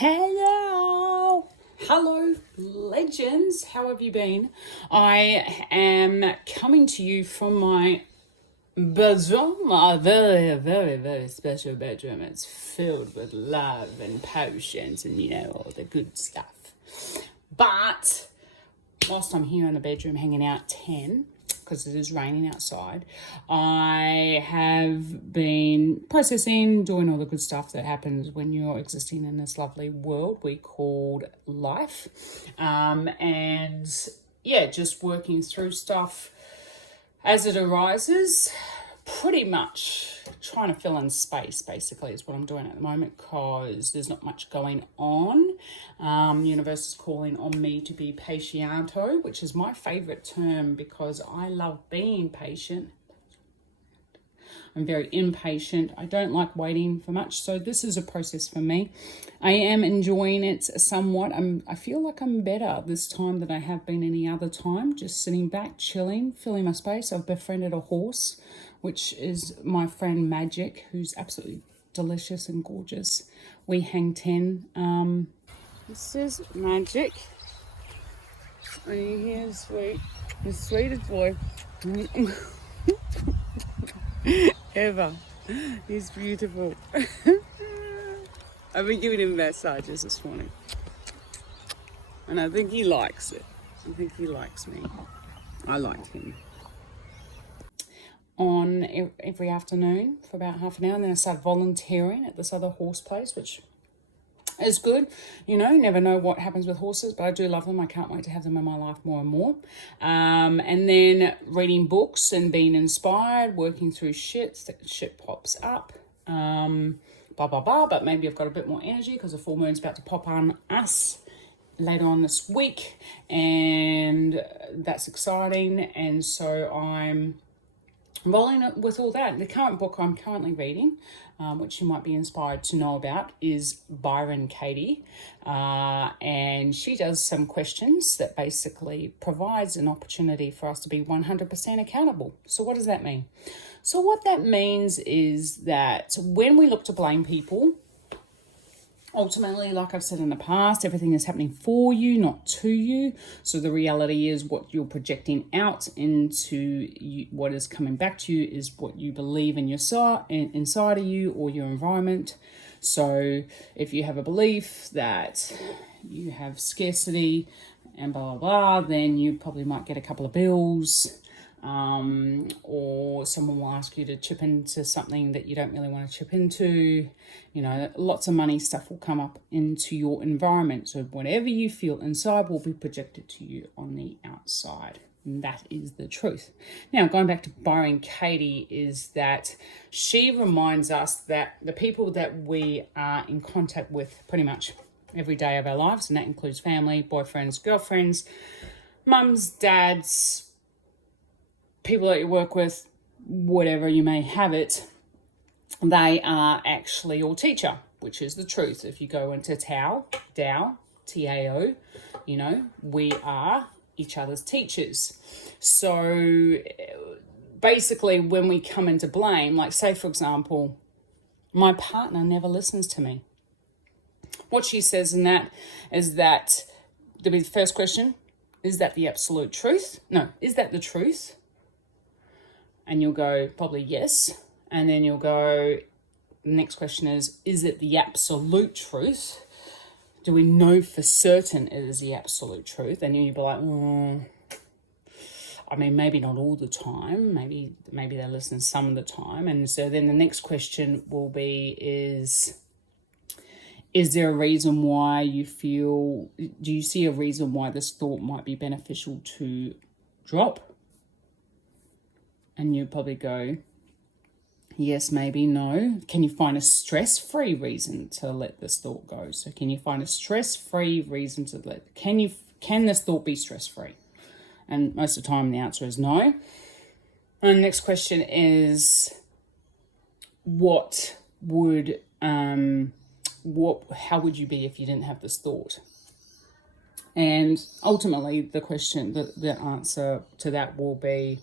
Hello, legends. How have you been? I am coming to you from my bedroom, a very, very, very special bedroom. It's filled with love and potions and, all the good stuff. But whilst I'm here in the bedroom hanging out 10, because it is raining outside, I have been processing, doing all the good stuff that happens when you're existing in this lovely world we called life. Just working through stuff as it arises, pretty much trying to fill in space, basically, is what I'm doing at the moment, because there's not much going on. Universe is calling on me to be patiento, which is my favorite term because I love being patient. I'm very impatient. I don't like waiting for much. So this is a process for me. I am enjoying it somewhat. I feel like I'm better this time than I have been any other time. Just sitting back, chilling, filling my space. I've befriended a horse, which is my friend Magic, who's absolutely delicious and gorgeous. We hang 10. This is Magic. Are you here, sweet? The sweetest boy ever. He's beautiful. I've been giving him massages this morning, and I think he likes it. I think he likes me. I like him. On every afternoon for about half an hour, and then I started volunteering at this other horse place, which is good. You never know what happens with horses, but I do love them. I can't wait to have them in my life more and more. And then reading books and being inspired, working through shit pops up. But maybe I've got a bit more energy because the full moon's about to pop on us later on this week, and that's exciting. And so I'm rolling it with all that. The current book I'm currently reading, which you might be inspired to know about, is Byron Katie. And she does some questions that basically provides an opportunity for us to be 100% accountable. So what does that mean? So what that means is that when we look to blame people, ultimately, like I've said in the past, everything is happening for you, not to you. So the reality is what you're projecting out into you, what is coming back to you is what you believe in inside of you or your environment. So if you have a belief that you have scarcity and blah, blah, blah, then you probably might get a couple of bills. Or someone will ask you to chip into something that you don't really want to chip into. Lots of money stuff will come up into your environment. So whatever you feel inside will be projected to you on the outside. And that is the truth. Now, going back to Byron Katie, is that she reminds us that the people that we are in contact with pretty much every day of our lives, and that includes family, boyfriends, girlfriends, mums, dads, people that you work with, whatever you may have it, they are actually your teacher, which is the truth. If you go into Tao, T-A-O, we are each other's teachers. So basically when we come into blame, like say, for example, my partner never listens to me. What she says in that is that the first question, is that the absolute truth? No, is that the truth? And you'll go, probably yes. And then you'll go, the next question is it the absolute truth? Do we know for certain it is the absolute truth? And you'll be like, maybe not all the time. Maybe they listen some of the time. And so then the next question will be, is there a reason why do you see a reason why this thought might be beneficial to drop? And you probably go, yes, maybe, no. Can you find a stress-free reason to let this thought go? So can you find a stress-free reason to can this thought be stress-free? And most of the time the answer is no. And the next question is, how would you be if you didn't have this thought? And ultimately the question, the answer to that will be,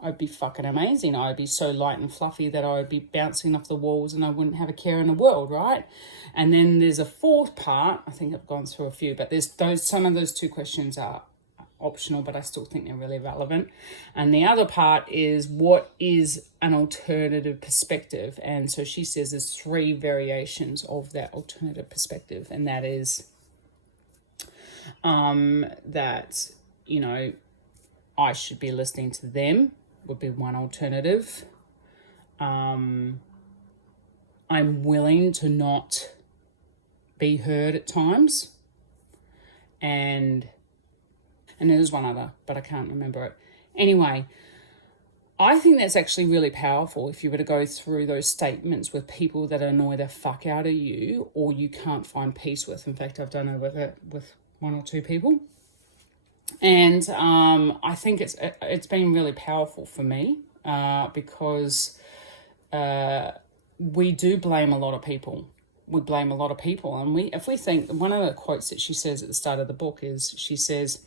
I'd be fucking amazing. I'd be so light and fluffy that I would be bouncing off the walls and I wouldn't have a care in the world, right? And then there's a fourth part. I think I've gone through a few, but some of those two questions are optional, but I still think they're really relevant. And the other part is, what is an alternative perspective? And so she says there's 3 variations of that alternative perspective, and that is that, you know, I should be listening to them would be one alternative. I'm willing to not be heard at times, and there's one other, but I can't remember it. Anyway, I think that's actually really powerful if you were to go through those statements with people that annoy the fuck out of you or you can't find peace with. In fact, I've done it with 1 or 2 people. And I think it's been really powerful for me because we do blame a lot of people. We blame a lot of people. And if we think, one of the quotes that she says at the start of the book is, she says,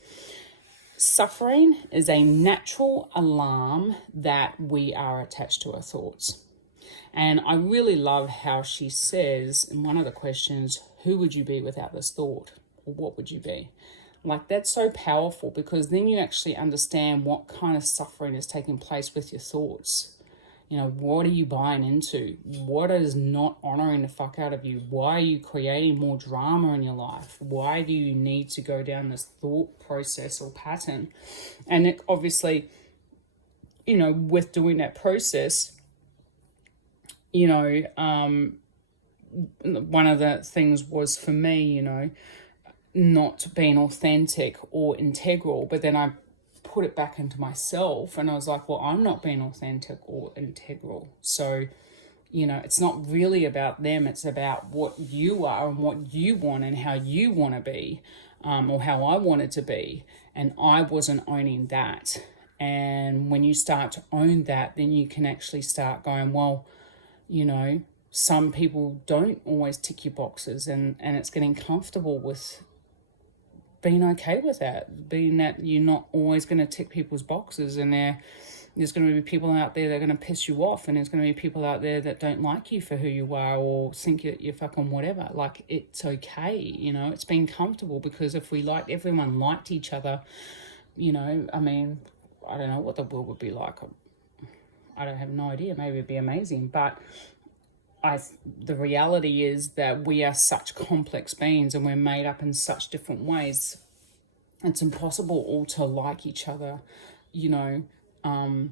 suffering is a natural alarm that we are attached to our thoughts. And I really love how she says in one of the questions, who would you be without this thought? Or what would you be? Like, that's so powerful, because then you actually understand what kind of suffering is taking place with your thoughts. You know, what are you buying into? What is not honoring the fuck out of you? Why are you creating more drama in your life? Why do you need to go down this thought process or pattern? And it, obviously, you know, with doing that process, you know, one of the things was for me, you know, not being authentic or integral, but then I put it back into myself and I was like, well, I'm not being authentic or integral. So, you know, it's not really about them. It's about what you are and what you want and how you want to be, or how I wanted to be. And I wasn't owning that. And when you start to own that, then you can actually start going, well, you know, some people don't always tick your boxes, and it's getting comfortable with being okay with that, being that you're not always going to tick people's boxes, and there's going to be people out there that are going to piss you off, and there's going to be people out there that don't like you for who you are or think you're fucking whatever. Like, it's okay, you know, it's been comfortable, because if everyone liked each other, you know, I mean, I don't know what the world would be like. I don't have no idea. Maybe it'd be amazing, but the reality is that we are such complex beings and we're made up in such different ways. It's impossible all to like each other, you know, 100%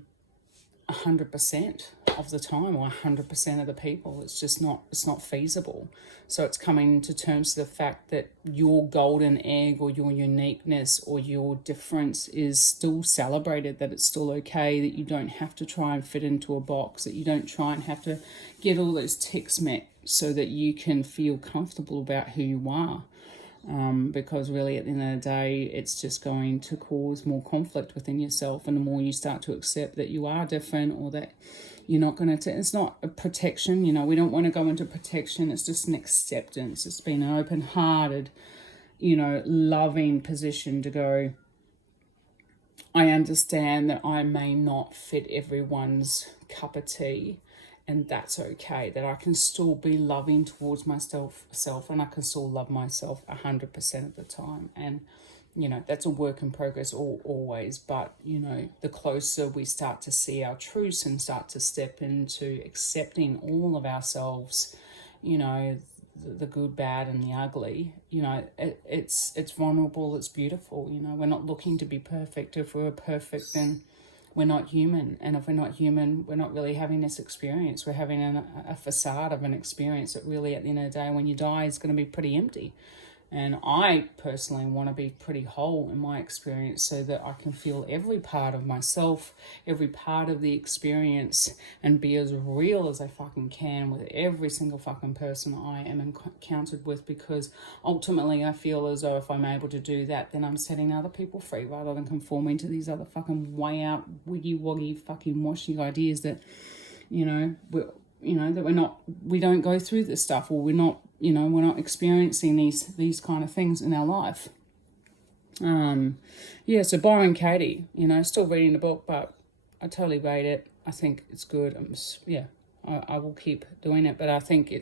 of the time, or 100% of the people. It's just not, it's not feasible. So it's coming to terms to the fact that your golden egg or your uniqueness or your difference is still celebrated, that it's still okay, that you don't have to try and fit into a box, that you don't try and have to get all those ticks met so that you can feel comfortable about who you are. Because really at the end of the day, it's just going to cause more conflict within yourself. And the more you start to accept that you are different, or that you're not going to, it's not a protection, you know, we don't want to go into protection. It's just an acceptance. It's been an open-hearted, you know, loving position to go, I understand that I may not fit everyone's cup of tea, and that's okay, that I can still be loving towards myself, and I can still love myself 100% of the time. And, you know, that's a work in progress always. But, you know, the closer we start to see our truths and start to step into accepting all of ourselves, you know, the good, bad, and the ugly, you know, it's vulnerable, it's beautiful. You know, we're not looking to be perfect. If we were perfect, then we're not human. And if we're not human, we're not really having this experience. We're having a facade of an experience that really, at the end of the day, when you die, is going to be pretty empty. And I personally want to be pretty whole in my experience, so that I can feel every part of myself, every part of the experience, and be as real as I fucking can with every single fucking person I am encountered with. Because ultimately I feel as though if I'm able to do that, then I'm setting other people free, rather than conforming to these other fucking way out wiggy-woggy fucking washy ideas that, you know, that we don't go through this stuff, or we're not experiencing these kind of things in our life. So Byron Katie, you know, still reading the book, but I totally rate it. I think it's good. I will keep doing it, but I think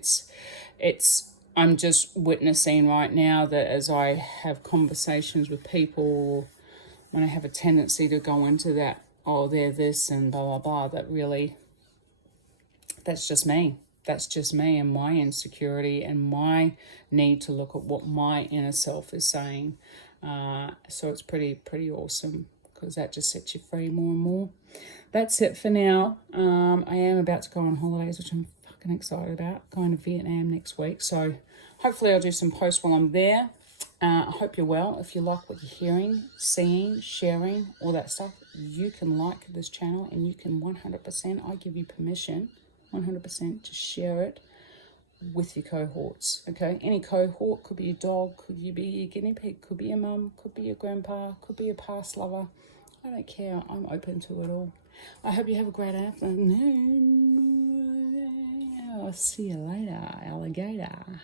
I'm just witnessing right now that as I have conversations with people, when I have a tendency to go into that, oh, they're this and blah, blah, blah, that's just me. That's just me and my insecurity and my need to look at what my inner self is saying. So it's pretty awesome, because that just sets you free more and more. That's it for now. I am about to go on holidays, which I'm fucking excited about. Going to Vietnam next week. So hopefully I'll do some posts while I'm there. I hope you're well. If you like what you're hearing, seeing, sharing, all that stuff, you can like this channel, and you can 100%, I give you permission, 100% to share it with your cohorts. Okay, any cohort, could be your dog, could you be your guinea pig, could be your mum, could be your grandpa, could be your past lover. I don't care. I'm open to it all. I hope you have a great afternoon. I'll see you later, alligator.